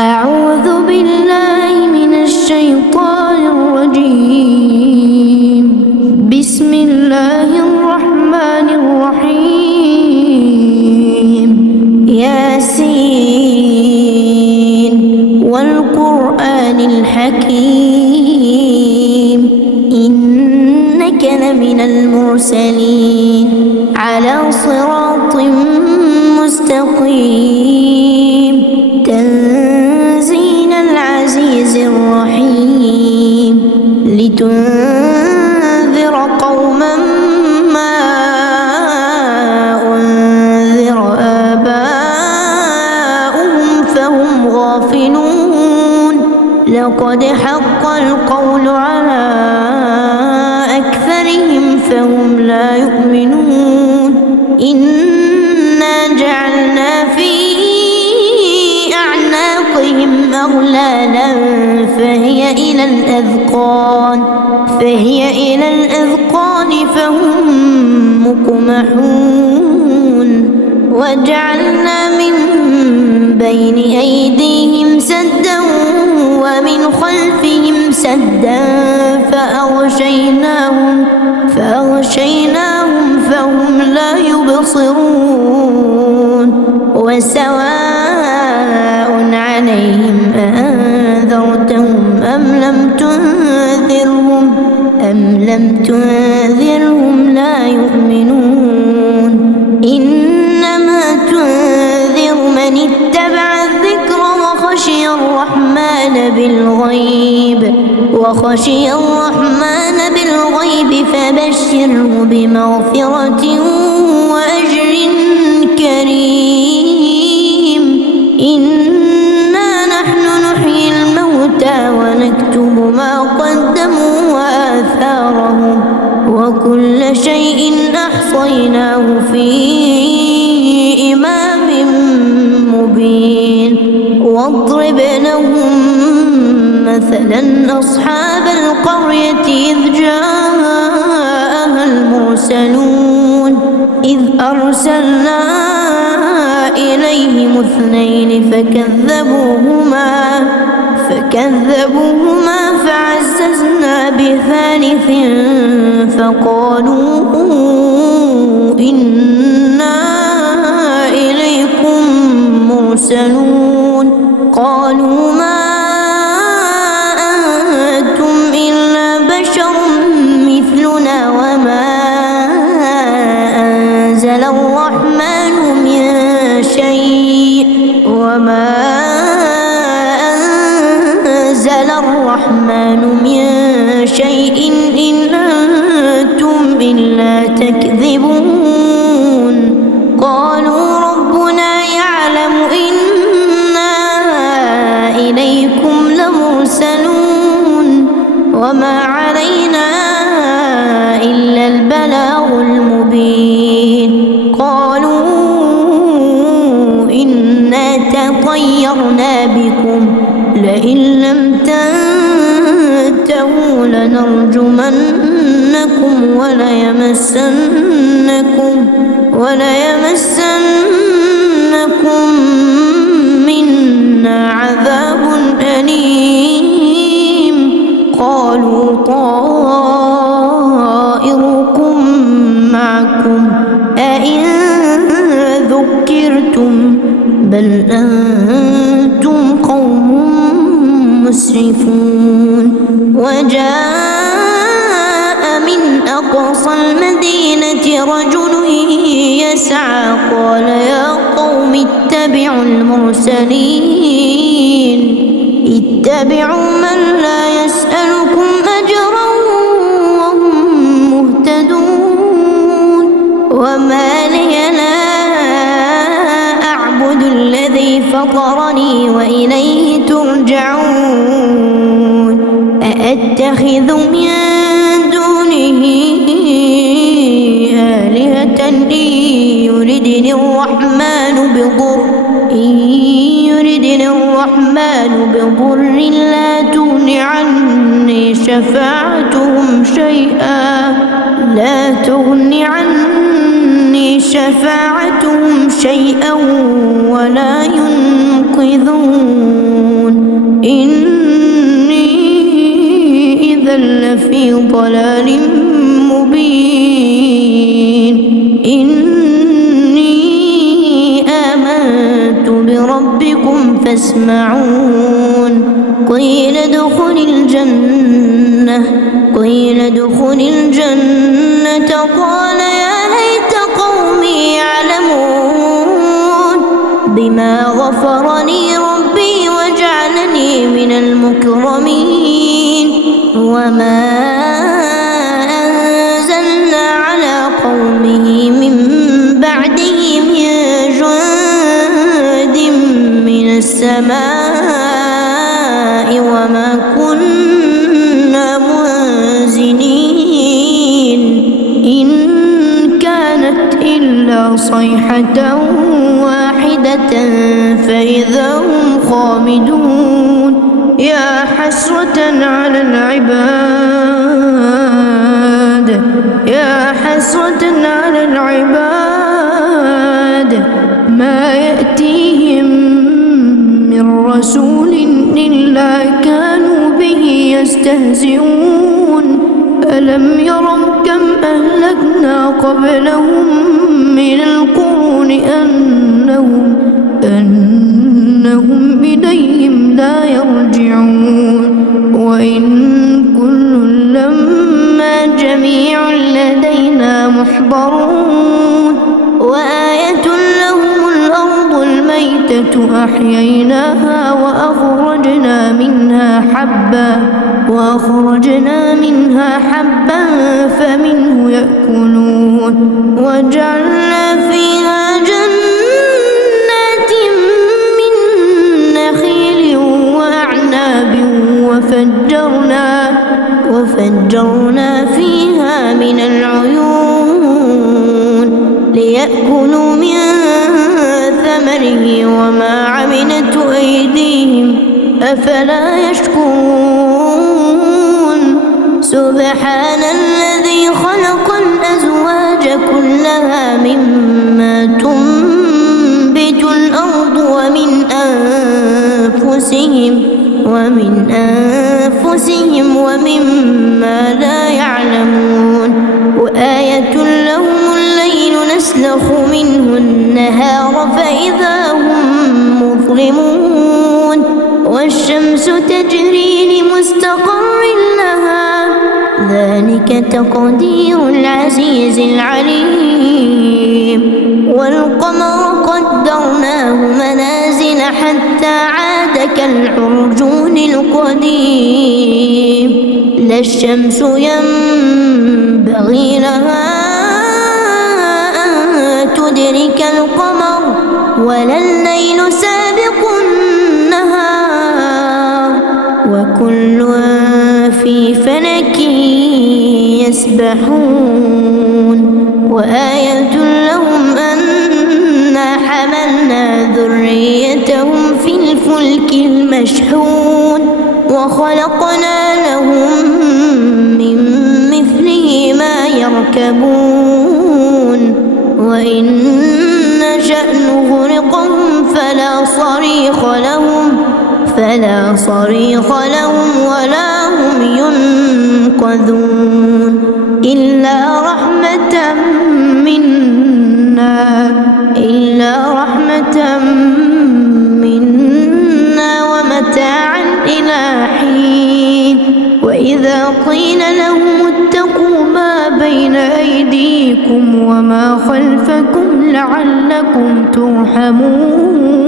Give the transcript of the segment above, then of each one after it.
أعوذ بالله من الشيطان الرجيم. بسم الله الرحمن الرحيم. ياسين والقرآن الحكيم إنك لمن المرسلين على صراط مستقيم تنزيل العزيز الرحيم لتنذر قوما ما أنذر آباؤهم فهم غافلون. لقد حق القول على أكثرهم فهم لا يؤمنون. إنا جعلنا في أعناقهم أغلالا فهي إلى الأذقان فهم مقمحون. وجعلنا من بين أيديهم سدا ومن خلفهم سدا فأغشيناهم فهم لا يبصرون. وسواء عليهم أأنذرتهم أم لم تنذرهم لا يؤمنون. إنما تنذر من اتبع الذكر وخشي الرحمن بالغيب فبشره بمغفرة وأجر كريم. إنا نحن نحيي الموتى ونكتب ما قدموا وآثارهم وكل شيء أحصيناه في إمام مبين. واضرب لهم مثلا أصحاب القرية إذ جاءها المرسلون إذ أرسلنا إليهم 2 فكذبوهما فعززنا ب3 فقالوا إنا إليكم مرسلون. قالوا ما أنتم إلا بشر مثلنا وما أنزل الرحمن من شيء إن أنتم إلا تكذبون. قالوا ربنا يعلم إنا إليكم لمرسلون وما علينا إلا البلاغ المبين. قالوا إنا تطيرنا بكم لئن لم تنتهوا لنرجمنكم وليمسنكم منا عذاب أليم. قالوا طائركم معكم أئن ذكرتم بل أنتم قوم مسرفون. وجاء من أقصى المدينة رجل يسعى قال يا قوم اتبعوا المرسلين اتبعوا من لا يسألكم أجرا وهم مهتدون. وما لي لا أعبد الذي فطرني وإليه ترجعون. أأتخذ من دونه آلهة إن يردني الرحمن بضر لا تغن عني شفاعتهم شيئا ولا ينقذون. لفي ضلال مبين إني آمنت بربكم فاسمعون قيل ادخل الجنة قال يا ليت قومي يعلمون بما غفر لي ربي وجعلني من المكرمين وما أنزلنا على قومه من بعده من جند من السماء وما كنا منزلين إن كانت إلا صيحة واحدة فإذا هم خامدون يا حسرة على العباد ما يأتيهم من رسول إلا كانوا به يستهزئون ألم يروا كم أهلكنا قبلهم من القرون أنهم إليهم لا يرجعون وإن كل لما جميع لدينا محضرون وآية لهم الأرض الميتة أحييناها وأخرجنا منها حبا فمنه يأكلون وجعلنا فيها جنات من نخيل وأعناب وفجرنا فيها من العيون ليأكلوا من ثمره وما عملته أيديهم أفلا يشكرون سبحان الذي خلق الأزواج كلها مما تنبت الأرض ومن أنفسهم ومما لا يعلمون وآية لهم الليل نسلخ منه النهار فإذا هم مظلمون والشمس تجري لمستقر لها ذلك تقدير العزيز العليم والقمر قدرناه منازل حتى عاد كالعرجون القديم لا الشمس ينبغي لها أن تدرك القمر ولا الليل سابق النهار وكل في فلك يسبحون وآية لهم أنا حملنا ذريتهم في الفلك المشحون وخلقنا لهم من مثله ما يركبون وإن نشأ نغرقهم فلا صريخ لهم ولا هم ينقذون إلا رحمة منا ومتاعا إلى حين وإذا قيل لهم اتقوا ما بين أيديكم وما خلفكم لعلكم ترحمون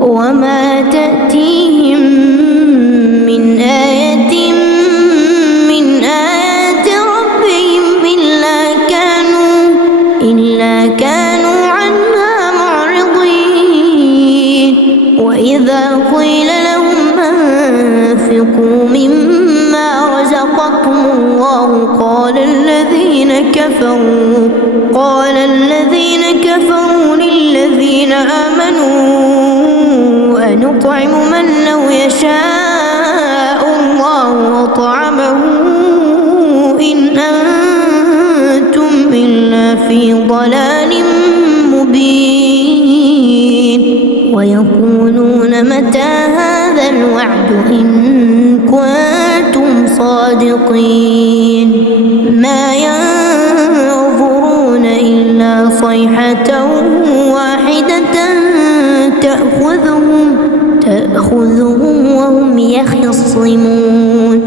وما تأتيهم من آية من آيات ربهم إلا كانوا عنها معرضين وإذا قيل لهم أنفقوا مما رزقكم الله قال الذين كفروا للذين آمنوا أنطعم من لو يشاء الله أطعمه إن أنتم إلا في ضلال مبين ويقولون متى هذا الوعد إن كنتم الصادقين ما ينظرون إلا صيحة واحدة تأخذهم وهم يخصمون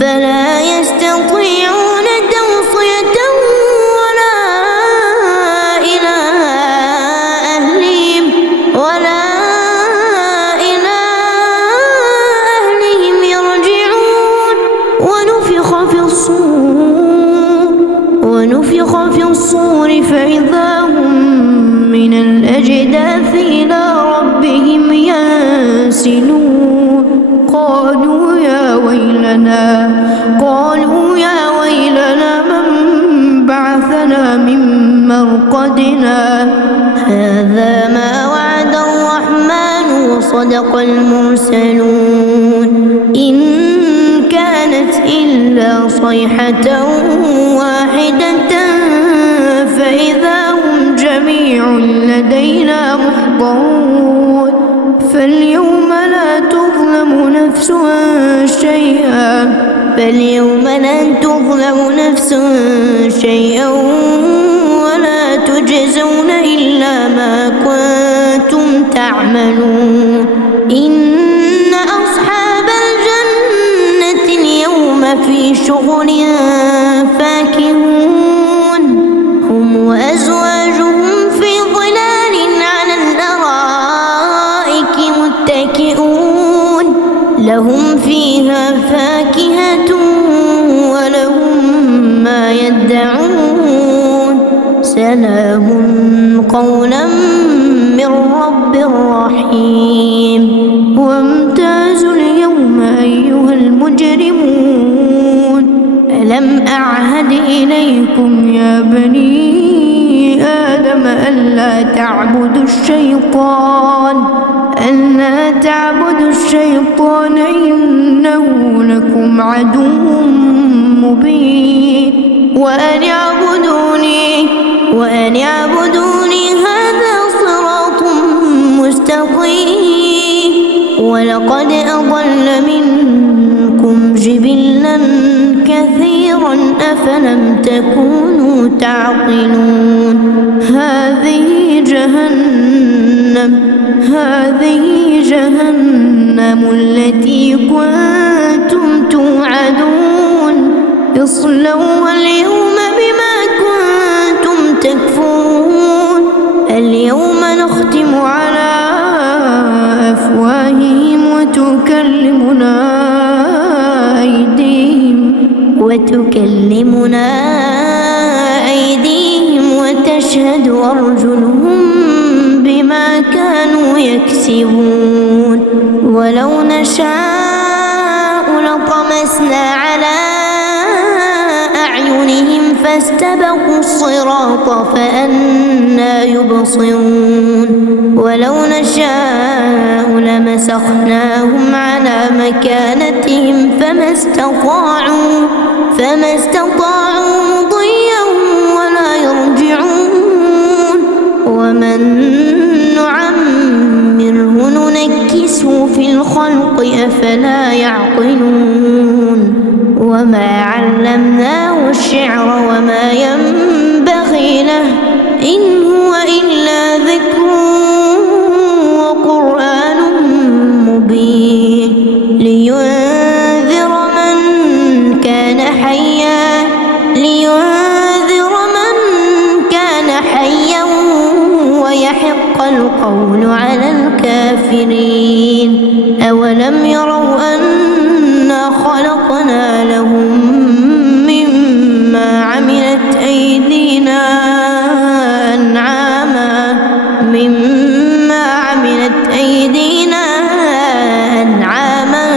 فلا يستطيعون توصية ولا إلى أهلهم يرجعون ونفخ في الصور فإذا هم من الأجداث إلى ربهم ينسلون قالوا يا ويلنا من بعثنا من مرقدنا هذا ما وعد الرحمن وصدق المرسلون إن كانت إلا صيحة واحدة فإذا هم جميع لدينا محضرون فاليوم لا تظلم نفس شيئا ولا تجزون إلا ما كنتم تعملون إن أصحاب الجنة اليوم في شغل فاكهون هم وأزواجهم في ظلال على الأرائك متكئون لهم فيها فاكهة ولهم ما يدعون سلام قولا من رب رحيم وامتازوا اليوم أيها المجرمون ألم أعهد إليكم يا بني آدم ألا تعبدوا الشيطان إنه لكم عدو مبين وأن اعبدوني هذا صراط مستقيم ولقد أضل منكم جبلا كثيرا أفلم تكونوا تعقلون هذه جهنم التي كنتم توعدون اصلوها اليوم بما كنتم تكفرون اليوم نختم على أفواههم وتكلمنا أيديهم وتشهد أرجلهم بما كانوا يكسبون ولو نشاء لطمسنا على أعينهم فاستبقوا الصراط فأنى يبصرون ولو نشاء لمسخناهم على مكانتهم فما استطاعوا مضيا ولا يرجعون ومن نعمره ننكسه في الخلق أفلا يعقلون وما علمناه الشعر وما ينبغي له إن هو إلا ذكر وقرآن مبين لينذر من كان حيا ويحق القول على الكافرين أولم يروا أنا خلقنا لهم مما عملت أيدينا أنعاما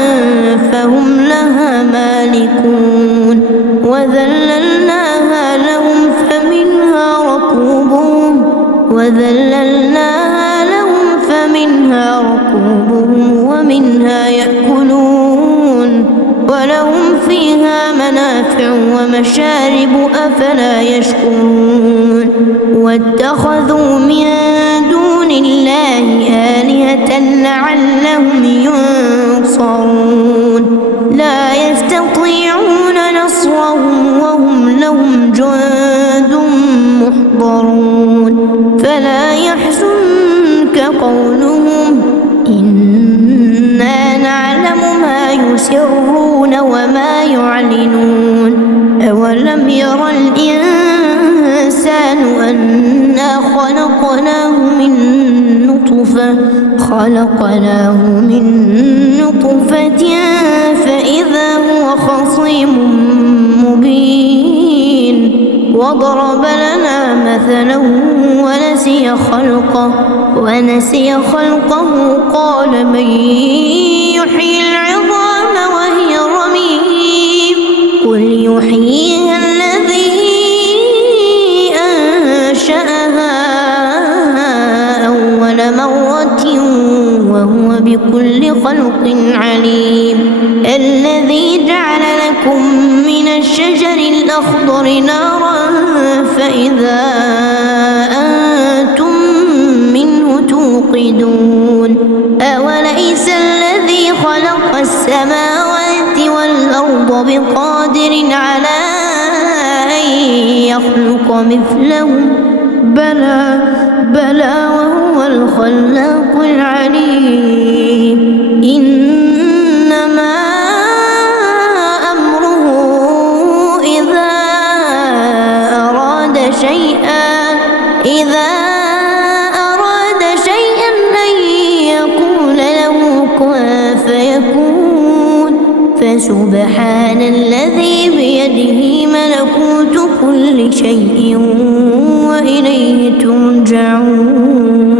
فهم لها مالكون وذللناها لهم فمنها ركوبهم ومنها يأكلون ولهم فيها منافع ومشارب أفلا يشكرون واتخذوا من دون الله آلهة لعلهم ينصرون لا يستطيعون يسرون وما يعلنون أولم ير الإنسان أنا خلقناه من نطفة فإذا هو خصيم مبين وضرب لنا مثلا ونسي خلقه قال من يحيي العظام وهي رميم قل يحييها الذي أنشأها أول مرة وهو بكل خلق عليم الذي جعل لكم من الشجر الأخضر نارا فإذا أنتم منه توقدون أوليس الذي خلق السماوات والأرض بقادر على أن يخلق مثلهم بلى وهو الخلاق العليم إنما أمره إذا أراد شيئا أن يقول له كن فيكون فسبحان الذي بيده ملكوت كل شيء وإليه ترجعون.